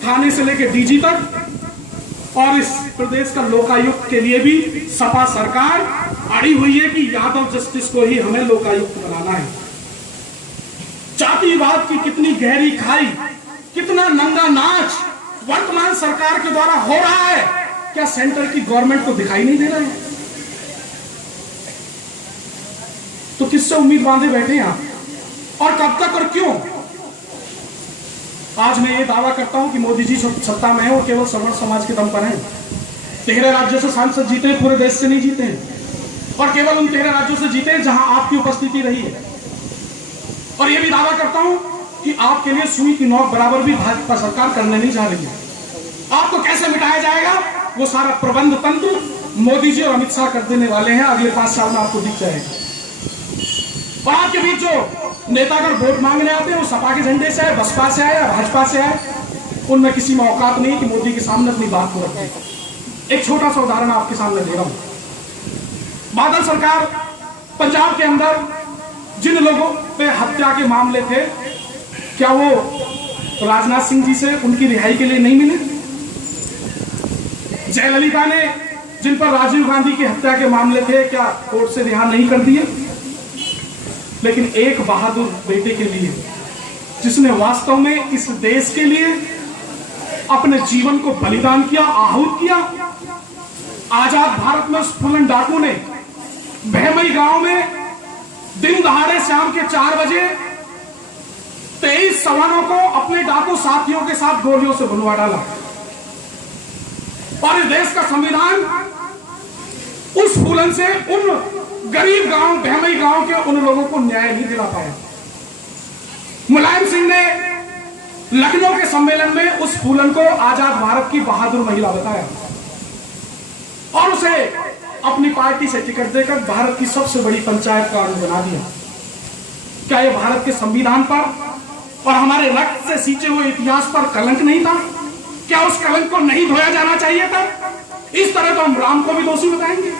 थाने से लेकर डीजी तक, और इस प्रदेश का लोकायुक्त के लिए भी सपा सरकार अड़ी हुई है कि यादव जस्टिस को ही हमें लोकायुक्त बनाना है। जातिवाद की कितनी गहरी खाई, कितना नंगा नाच वर्तमान सरकार के द्वारा हो रहा है, क्या सेंटर की गवर्नमेंट को दिखाई नहीं दे रहा है? तो किससे उम्मीद बांधे बैठे हैं आप, और कब तक और क्यों? आज मैं ये दावा करता हूं कि मोदी जी सत्ता में है वो केवल सवर्ण समाज के दम पर हैं। 13 राज्यों से सांसद जीते हैं, पूरे देश से नहीं जीते हैं, और केवल उन 13 राज्यों से जीते हैं जहां आपकी उपस्थिति रही है। और यह भी दावा करता हूं कि आपके लिए सुई की नोक बराबर भी भाजपा सरकार करने नहीं जा रही है। आपको कैसे मिटाया जाएगा वो सारा प्रबंध तंत्र मोदी जी और अमित शाह कर देने वाले हैं। अगले 5 साल में आपको दिख जाएगा। और आपके बीच जो नेतागण वोट मांगने आते हैं वो सपा के झंडे से आए, बसपा से आए या भाजपा से आए, उनमें किसी में औकात नहीं कि मोदी के सामने अपनी बात को रखें। एक छोटा सा उदाहरण आपके सामने दे रहा हूं। बादल सरकार पंजाब के अंदर जिन लोगों पे हत्या के मामले थे, क्या वो राजनाथ सिंह जी से उनकी रिहाई के लिए नहीं मिले? जयललिता ने जिन पर राजीव गांधी की हत्या के मामले थे, क्या कोर्ट से रिहा नहीं कर दिए? लेकिन एक बहादुर बेटे के लिए जिसने वास्तव में इस देश के लिए अपने जीवन को बलिदान किया, आहूत किया, आजाद भारत में उस फूलन डाकू ने बहमई गांव में दिन दहाड़े शाम के 4 बजे 23 सवानों को अपने डाकू साथियों के साथ गोलियों से भुनवा डाला। और इस देश का संविधान उस फूलन से उन गरीब गांव, बहमई गांव के उन लोगों को न्याय नहीं दिला पाया। मुलायम सिंह ने लखनऊ के सम्मेलन में उस फूलन को आजाद भारत की बहादुर महिला बताया और उसे अपनी पार्टी से टिकट देकर भारत की सबसे बड़ी पंचायत का अंग बना दिया। क्या यह भारत के संविधान पर और हमारे रक्त से सींचे हुए इतिहास पर कलंक नहीं था? क्या उस कलंक को नहीं धोया जाना चाहिए था? इस तरह तो हम राम को भी दोषी बताएंगे,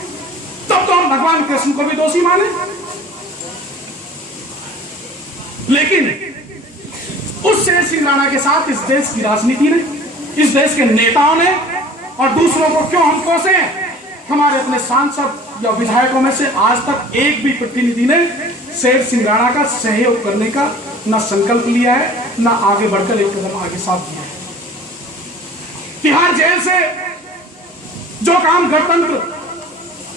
तब तो हम भगवान कृष्ण को भी दोषी माने। लेकिन उस शेर सिंह राणा के साथ इस देश की राजनीति ने, इस देश के नेताओं ने और दूसरों को क्यों हम कोसे? हमारे अपने सांसद या विधायकों में से आज तक एक भी प्रतिनिधि ने शेर सिंह राणा का सहयोग करने का न संकल्प लिया है, न आगे बढ़कर एक कदम आगे साथ दिया है। तिहाड़ जेल से जो काम गणतंत्र,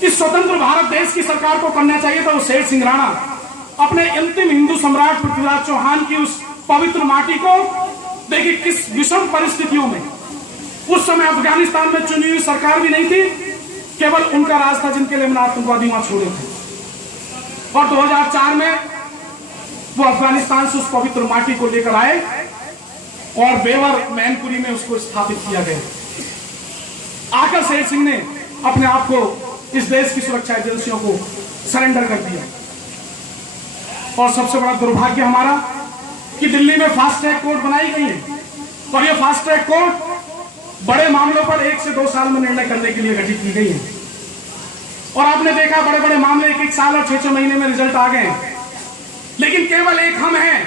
इस स्वतंत्र भारत देश की सरकार को करना चाहिए था, वो शेर सिंह राणा अपने अंतिम हिंदू सम्राट पृथ्वीराज चौहान की उस पवित्र माटी को, देखिए किस विषम परिस्थितियों में, उस समय अफगानिस्तान में चुनी हुई सरकार भी नहीं थी, केवल उनका राज था जिनके लिए आतंकवादी वहां छोड़े थे। और 2004 में वो अफगानिस्तान से उस पवित्र माटी को लेकर आए और बेवर मैनपुरी में उसको स्थापित किया गया। आकर शेर सिंह ने अपने आप को इस देश की सुरक्षा एजेंसियों को सरेंडर कर दिया। और सबसे बड़ा दुर्भाग्य हमारा कि दिल्ली में फास्ट ट्रैक कोर्ट बनाई गई है और ये फास्ट ट्रैक कोर्ट बड़े मामलों पर 1 से 2 साल में निर्णय करने के लिए गठित की गई है। और आपने देखा बड़े बड़े मामले 1-1 साल और 6-6 महीने में रिजल्ट आ गए। लेकिन केवल एक हम हैं,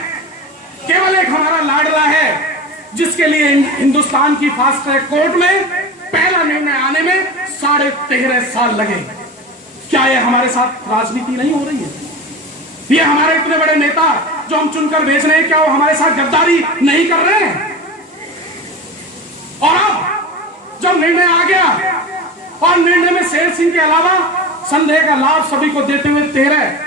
केवल एक हमारा लाडला है जिसके लिए हिंदुस्तान की फास्ट ट्रैक कोर्ट में पहला निर्णय आने में 13.5 साल लगे। क्या ये हमारे साथ राजनीति नहीं हो रही है? ये हमारे इतने बड़े नेता जो हम चुनकर भेज रहे हैं, क्या वो हमारे साथ गद्दारी नहीं कर रहे हैं? और अब जब निर्णय आ गया और निर्णय में शेर सिंह के अलावा संदेह का लाभ सभी को देते हुए 13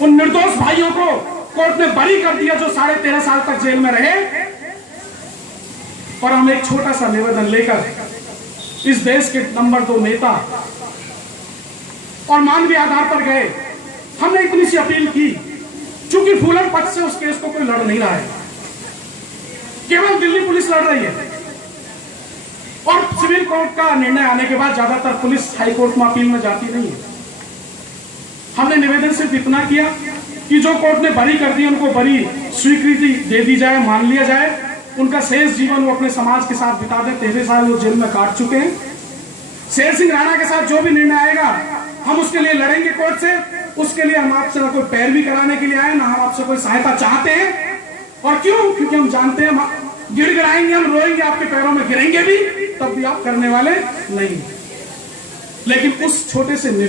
उन निर्दोष भाइयों को कोर्ट ने बरी कर दिया जो 13.5 साल तक जेल में रहे। और हम एक छोटा सा निवेदन लेकर इस देश के नंबर 2 नेता और मानवीय आधार पर गए। हमने इतनी सी अपील की, चूंकि फूलन पक्ष से उस केस को कोई लड़ नहीं रहा है, केवल दिल्ली पुलिस लड़ रही है। और सिविल कोर्ट का निर्णय आने के बाद ज्यादातर पुलिस हाई कोर्ट में अपील में जाती नहीं है। हमने निवेदन सिर्फ इतना किया कि जो कोर्ट ने बरी कर दी उनको बरी स्वीकृति दे दी जाए, मान लिया जाए, उनका शेष जीवन वो अपने समाज के साथ बिता दे। 13 साल वो जेल में काट चुके हैं। शेर सिंह राणा के साथ जो भी निर्णय आएगा हम उसके लिए लड़ेंगे कोर्ट से। उसके लिए हम आपसे ना कोई पैरवी कराने के लिए आए, ना हम आपसे कोई सहायता चाहते हैं। और क्यों? क्योंकि हम जानते हैं गिड़गिड़ाएंगे, हम रोएंगे, आपके पैरों में गिरेंगे भी, तब भी आप करने वाले नहीं। लेकिन उस छोटे से निवेश